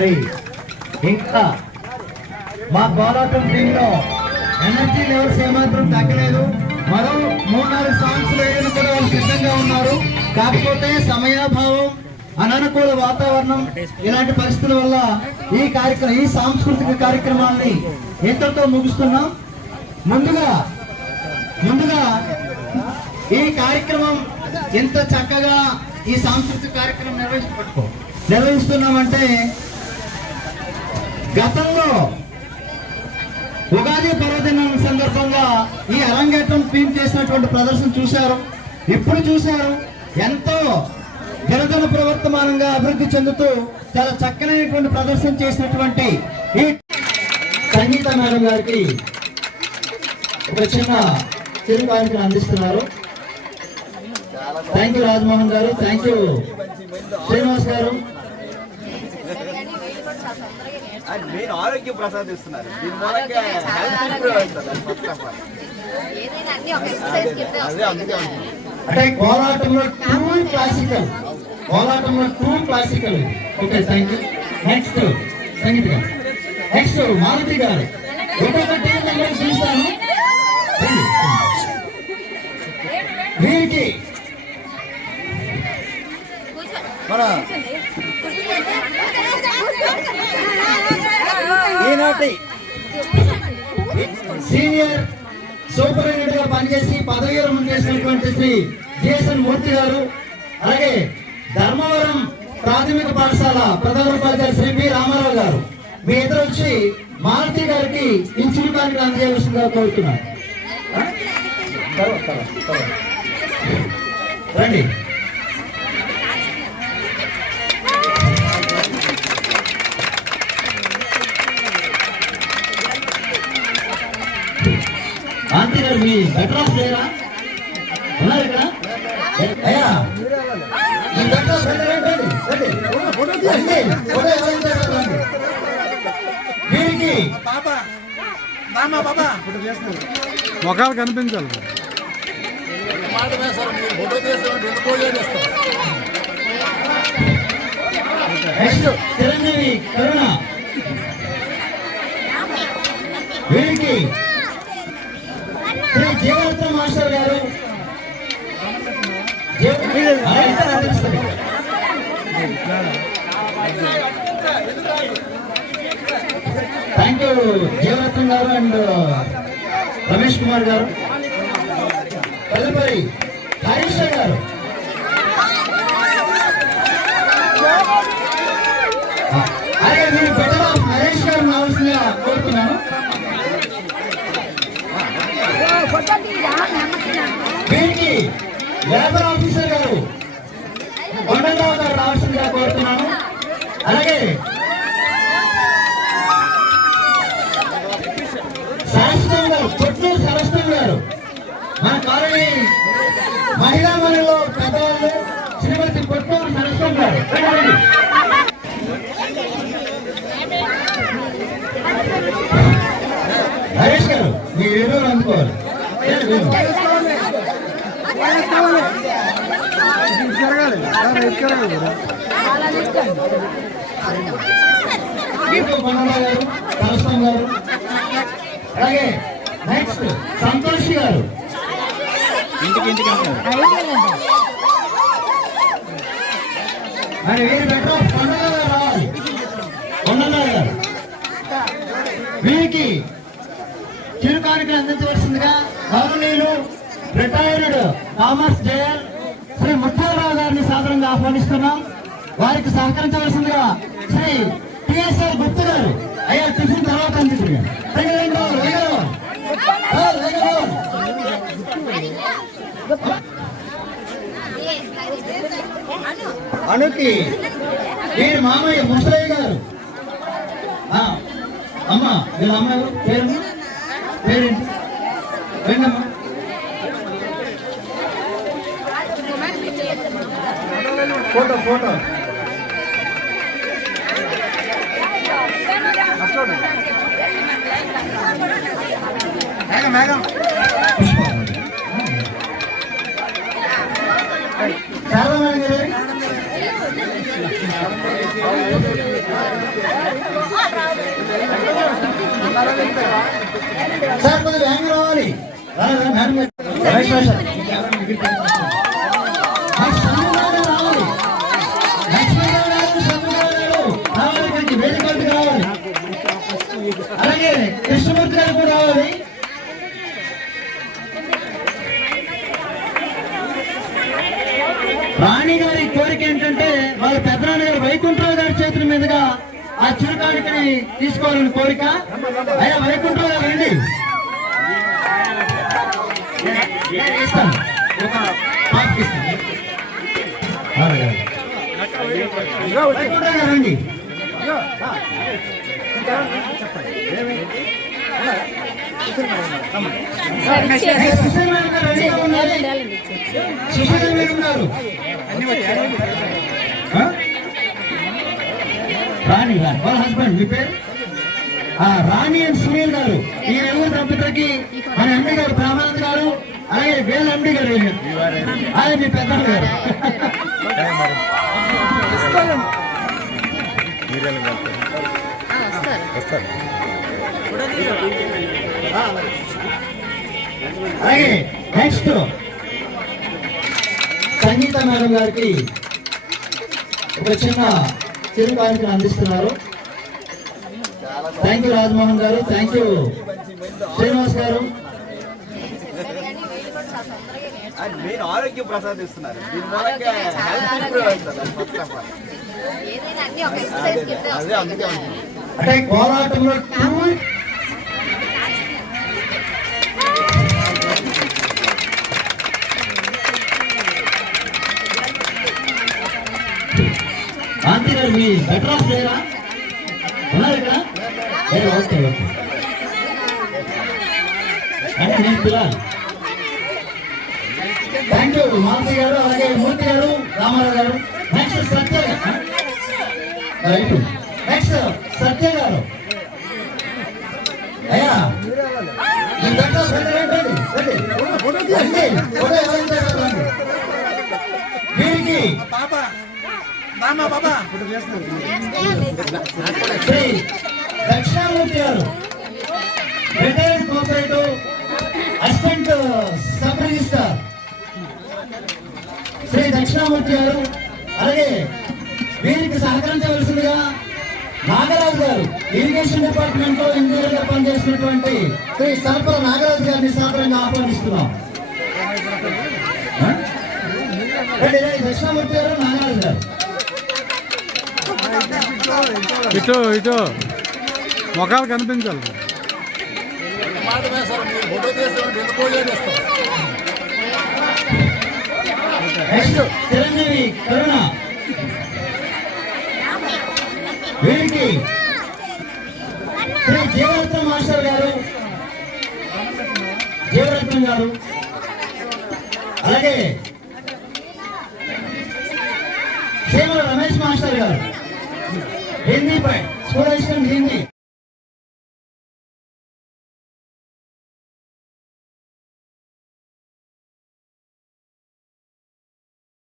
మరి ఇంకా మా పోరాటం టీంలో ఎనర్జీ లెవెల్స్ ఏమాత్రం తగ్గలేదు. మరో 3-4 సాంగ్స్ వేయడానికి కూడా వాళ్ళు సిద్ధంగా ఉన్నారు. కాకపోతే సమయాభావం, అననుకూల వాతావరణం, ఇలాంటి పరిస్థితుల వల్ల ఈ సాంస్కృతిక కార్యక్రమాన్ని ఇంతతో ముగిస్తున్నాం. ముందుగా ఈ కార్యక్రమం ఎంత చక్కగా ఈ సాంస్కృతిక కార్యక్రమం నిర్వహిస్తున్నామంటే గతంలో ఉగాది పర్వదినం సందర్భంగా ఈ అరంగేట్రం టీం చేసినటువంటి ప్రదర్శన చూశారు. ఇప్పుడు చూశారు ఎంతో దినదిన ప్రవర్తమానంగా అభివృద్ధి చెందుతూ చాలా చక్కనైనటువంటి ప్రదర్శన చేసినటువంటి ఈ సంగీత మేడం గారికి ఒక చిన్న చిరు కానుకను అందిస్తున్నారు. థ్యాంక్ యూ రాజమోహన్ గారు, థ్యాంక్ యూ శ్రీనివాస్ గారు. ఆరోగ్యం ప్రసాదిస్తున్నారు. అంటే కోలాటంలో too classical. Okay, thank you. Next Sangeetha garu, next Maruti గారు. ఒక్కొక్క టీం మెంబర్ చూస్తాను. వీరికి మన ఈనాటి సీనియర్ సూపరింటెండెంట్ గా పనిచేసి పదవి విరమణ చేసినటువంటి శ్రీ జేసన్ మూర్తి గారు, అలాగే ధర్మవరం ప్రాథమిక పాఠశాల ప్రధానోపాధ్యాయులు శ్రీ పి రామారావు గారు, మీ ఇద్దరు వచ్చి మారుతి గారికి ఇన్స్టిట్యూట్ అందజేయవలసిందిగా కోరుతున్నారు. రండి. మారుతి గారు మీ బెటర్ ఆఫ్ లేరా ఉన్నారు ఇక్కడ? అయ్యా మీ బెటర్ ఆఫ్ వీరికి మొఖాలు కనిపించాలి. చిరంజీవి కరుణ, వీరికి శ్రీ జీవరత్న మాస్టర్ గారు, థ్యాంక్ యూ జీవరత్నం గారు అండ్ రమేష్ కుమార్ గారు. తదుపరి హరీష్ గారు, అలాగే మీరు బెటర్ ఆఫ్ హరీష్ గారు రావాల్సిందిగా కోరుతున్నాను. వీరికి లేబర్ ఆఫీసర్ గారు కొండలరావు గారు రావాల్సిందిగా కోరుతున్నాను. అలాగే సరస్వతి గారు, కొట్టూరు సరస్వతి గారు, మన కాలనీ మహిళా మండలిలో పెద్దవాళ్ళు శ్రీమతి కొట్టూరు సరస్వతి గారు. హరీష్ గారు మీరు ఏదో అందుకోవాలి. అలాగే నెక్స్ట్ సంతోష్ గారు, మరి వీరు బెటర్ కొండల గారు రావాలి. కొండల గారు వీరికి చిరుకానికి అందించవలసిందిగా గౌరవనీయులు retired commerce JL Shri Mutyalarao గారిని సాధారణంగా ఆహ్వానిస్తున్నాం. వారికి సహకరించవలసిందిగా శ్రీ టిఎస్ఆర్ గుప్త గారు. అయ్యా టిఫిన్ తర్వాత అందించారు. అనుకి వీరి మామయ్య ముసలయ్య గారు. అమ్మ వీళ్ళ అమ్మాయి పేరు పేరేంటి? వెళ్ళమ్మా. ఫోటో ఫోటో మేఘం మేఘం శారదా మేడం గారు సార్ కొద్దిగా బ్యాంక్ రావాలి. రమేష్ మాస్టర్. రావాలి. రావాలి ఇక్కడికి, వేదిక వద్దకు రావాలి. అలాగే కృష్ణమూర్తి గారు కూడా రావాలి. రాణి గారి కోరిక ఏంటంటే వాళ్ళ పెద్దనాన్న గారు వైకుంఠరావు గారి చేతుల మీదుగా ఆ చిరుకాడికని తీసుకోవాలని కోరిక. అయ్యా వైకుంఠరావు గారు రండి. ఇస్తాను. పాపకి ఇస్తాను. వైకుంఠరావు గారు రండి. సుశీల్ మేడం గారు రెడీగా ఉన్నారు. సుశీల్ మేడం గారు రాణి గారు వాళ్ళ హస్బెండ్ మీ పేరు రాణి అండ్ సునీల్ గారు. ఈ నలుగురు దంపతులకి మన ఎండి గారు బ్రహ్మానంద్ గారు, అలాగే వేల ఎండి గారు, అలాగే మీ పెద్ద గారు. అలాగే నెక్స్ట్ సంగీత మేడం గారికి ఒక చిన్న చిరు కానుకను అందిస్తున్నారు. థ్యాంక్ యూ రాజమోహన్ గారు, థ్యాంక్ యూ శ్రీనివాస్ గారు. మెయిన్ ఆరోగ్యం ప్రసాదిస్తున్నారు. దీని మూలంగా హెల్త్ ఇంప్రూవ్ అవుతుంది. ఫస్ట్ ఆఫ్ ఆల్ అదే అందుకే అంటే పోరాటంలో కాంతి గారు మీ బెటర్ ఆఫ్ లేరా ఉన్నారు ఇక్కడ? ఓకే ఓకే అంటే నేను పిల్లలు. థ్యాంక్ యూ మాంతి గారు, అలాగే మూర్తి గారు, రామారావు గారు. నెక్స్ట్ సత్య గారు. నెక్స్ట్ సత్య గారు. అయ్యా మీ బెటర్ ఆఫ్ వీరికి శ్రీ దక్షిణామూర్తి గారు, retired cooperative assistant sub registrar Shri Dakshinamurthy గారు. అలాగే వీరికి సహకరించవలసిందిగా నాగరాజు గారు, ఇరిగేషన్ డిపార్ట్మెంట్ లో ఇంజనీర్ గా పనిచేస్తున్నటువంటి శ్రీ సరఫల నాగరాజు గారిని సాధారణంగా ఆహ్వానిస్తున్నాం. దక్షిణామూర్తి గారు, నాగరాజు గారు. ఇటు ఇటు ముఖాలు కనిపించాలి. చిరంజీవి కరుణ, వీరికి శ్రీ జీవరత్నం మాస్టర్ గారు, జీవరత్నం గారు. అలాగే శ్రీమల రమేష్ మాస్టర్ గారు, హిందీ పై స్కూల్ అసిస్టెంట్ హిందీ.